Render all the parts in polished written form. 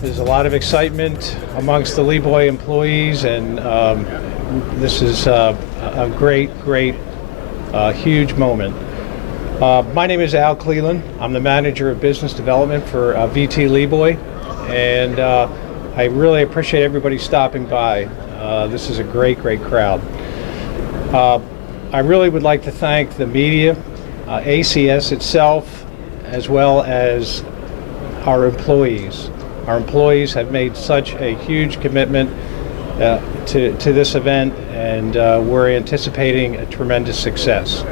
There's a lot of excitement amongst the LeeBoy employees, and this is a great, huge moment. My name is Al Cleland. I'm the manager of business development for VT LeeBoy, and I really appreciate everybody stopping by. This is a great crowd. I really would like to thank the media, ACS itself, as well as our employees. Our employees have made such a huge commitment to this event, and we're anticipating a tremendous success.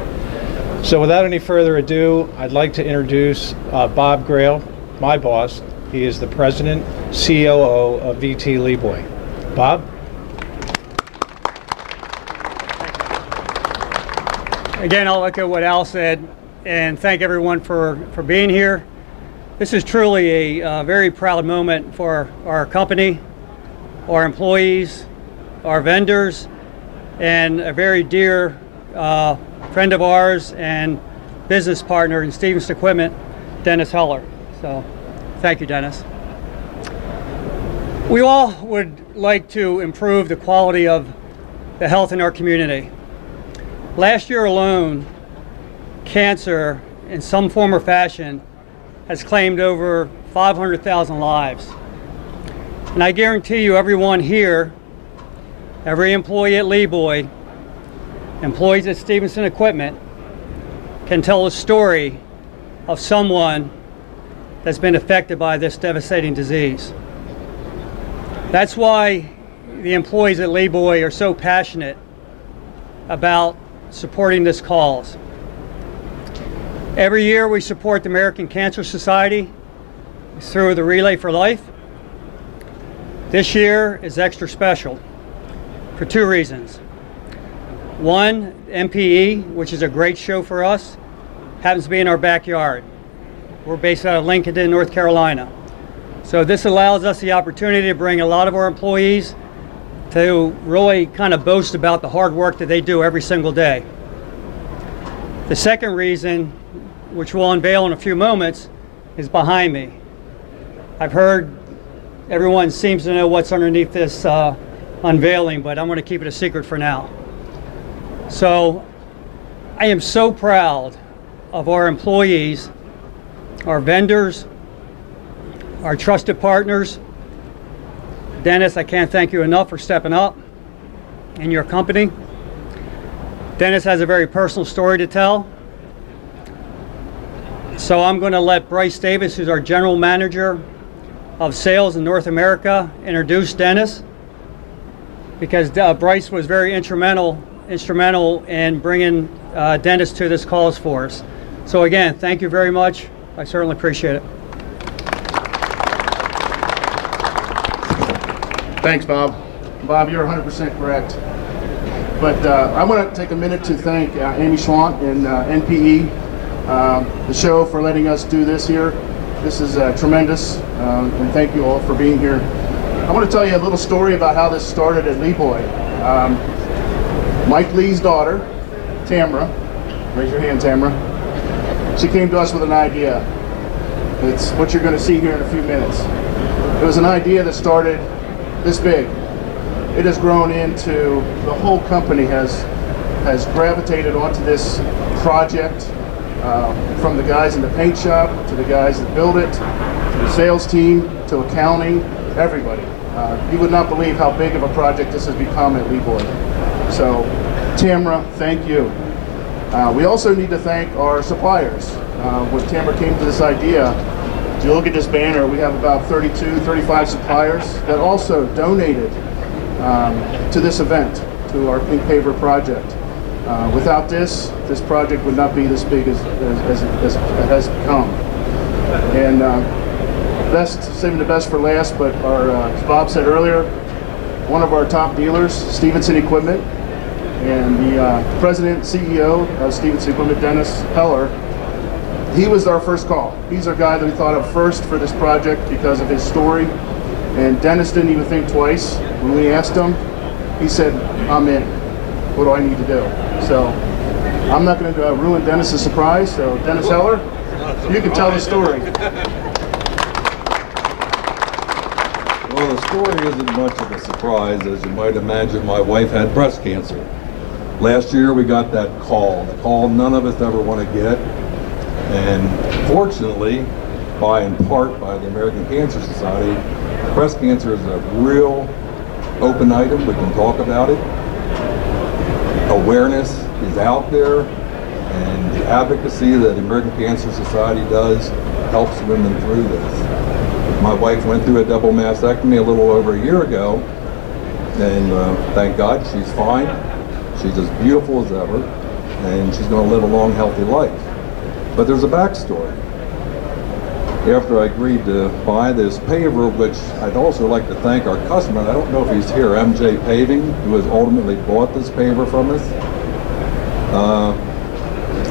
So without any further ado, I'd like to introduce Bob Grail, my boss. He is the president, COO of VT LeeBoy. Bob? Again, I'll echo what Al said and thank everyone for being here. This is truly a very proud moment for our company, our employees, our vendors, and a very dear friend of ours and business partner in Stephenson Equipment, Dennis Heller. So thank you, Dennis. We all would like to improve the quality of the health in our community. Last year alone, cancer in some form or fashion has claimed over 500,000 lives. And I guarantee you, everyone here, every employee at LeeBoy, employees at Stephenson Equipment, can tell a story of someone that's been affected by this devastating disease. That's why the employees at LeeBoy are so passionate about supporting this cause. Every year we support the American Cancer Society through the Relay for Life. This year is extra special for two reasons. One, MPE, which is a great show for us, happens to be in our backyard. We're based out of Lincoln, North Carolina. So this allows us the opportunity to bring a lot of our employees to really kind of boast about the hard work that they do every single day. The second reason, which we'll unveil in a few moments, is behind me. I've heard everyone seems to know what's underneath this unveiling, but I'm going to keep it a secret for now. So I am so proud of our employees, our vendors, our trusted partners. Dennis, I can't thank you enough for stepping up in your company. Dennis has a very personal story to tell. So I'm going to let Bryce Davis, who's our general manager of sales in North America, introduce Dennis, because Bryce was very instrumental in bringing Dennis to this cause for us. So again, thank you very much. I certainly appreciate it. Thanks, Bob. Bob, you're 100% correct. But I want to take a minute to thank Amy Schwant and NPE, the show, for letting us do this here. This is tremendous, and thank you all for being here. I want to tell you a little story about how this started at LeeBoy. Mike Lee's daughter, Tamara, raise your hand, Tamara. She came to us with an idea. It's what you're going to see here in a few minutes. It was an idea that started this big. It has grown into, the whole company has gravitated onto this project, from the guys in the paint shop, to the guys that build it, to the sales team, to accounting, everybody. You would not believe how big of a project this has become at LeeBoy. So, Tamara, thank you. We also need to thank our suppliers. When Tamara came to this idea, if you look at this banner, we have about 32, 35 suppliers that also donated to this event, to our Pink Paver project. Without this project would not be this big as it has become. And saving the best for last, but as Bob said earlier, one of our top dealers, Stephenson Equipment, and the president and CEO of Stephenson Equipment, Dennis Heller, he was our first call. He's our guy that we thought of first for this project because of his story. And Dennis didn't even think twice. When we asked him, he said, I'm in. What do I need to do? So I'm not going to ruin Dennis's surprise. So Dennis Heller, you can tell the story. Well, the story isn't much of a surprise. As you might imagine, my wife had breast cancer. Last year we got that call, the call none of us ever want to get. And fortunately, in part by the American Cancer Society, breast cancer is a real open item. We can talk about it. Awareness is out there, and the advocacy that the American Cancer Society does helps women through this. My wife went through a double mastectomy a little over a year ago, and thank God she's fine. She's as beautiful as ever, and she's going to live a long, healthy life. But there's a backstory. After I agreed to buy this paver, which I'd also like to thank our customer, and I don't know if he's here, MJ Paving, who has ultimately bought this paver from us.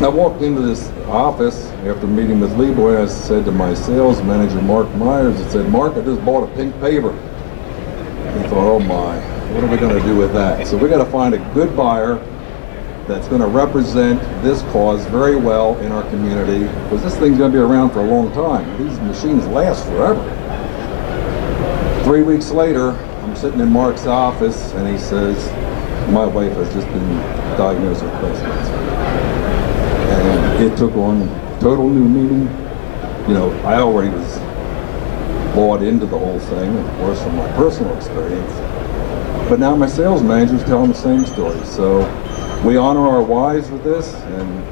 I walked into this office after meeting with LeeBoy. I said to my sales manager, Mark Myers, I said, Mark, I just bought a pink paver. He thought, oh my, what are we going to do with that? So we got to find a good buyer that's going to represent this cause very well in our community, because this thing's going to be around for a long time. These machines last forever. 3 weeks later, I'm sitting in Mark's office, and he says, my wife has just been diagnosed with breast cancer. And it took on total new meaning. You know, I already was bought into the whole thing, of course, from my personal experience. But now my sales manager's telling the same story. So we honor our wives with this, and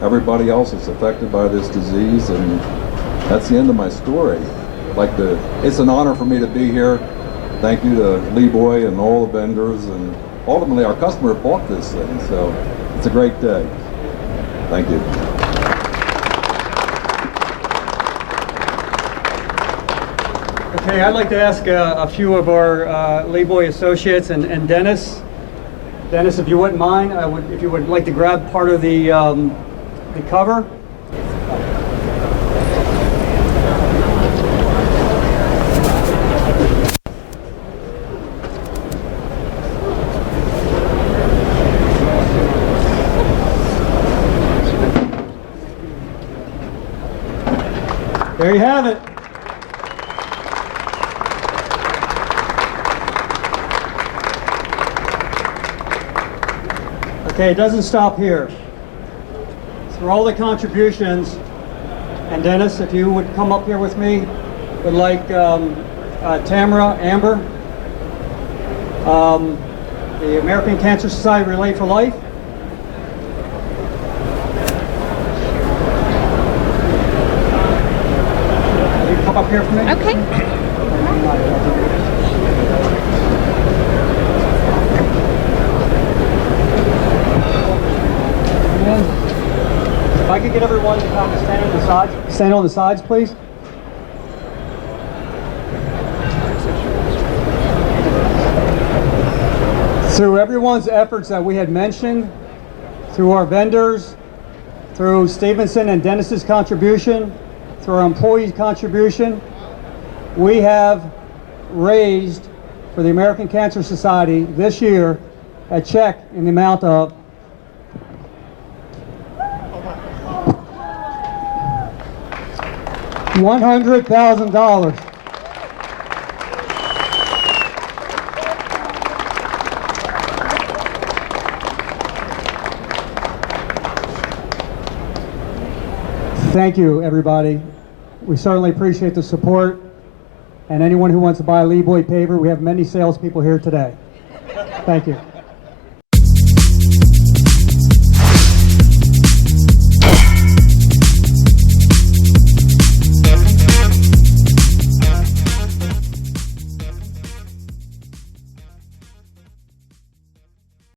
everybody else is affected by this disease, and that's the end of my story. It's an honor for me to be here. Thank you to LeeBoy and all the vendors, and ultimately our customer bought this thing, so it's a great day. Thank you. Okay, I'd like to ask a few of our LeeBoy associates and Dennis. Dennis, if you wouldn't mind, if you would like to grab part of the cover. There you have it. Okay, it doesn't stop here. Through all the contributions, and Dennis, if you would come up here with me, would like Tamara, Amber, the American Cancer Society Relay for Life. Will you come up here for me? Okay. If I could get everyone to kind of stand on the sides. Stand on the sides, please. Through everyone's efforts that we had mentioned, through our vendors, through Stephenson and Dennis's contribution, through our employees' contribution, we have raised for the American Cancer Society this year a check in the amount of $100,000. Thank you, everybody. We certainly appreciate the support. And anyone who wants to buy a LeeBoy paver, we have many salespeople here today. Thank you.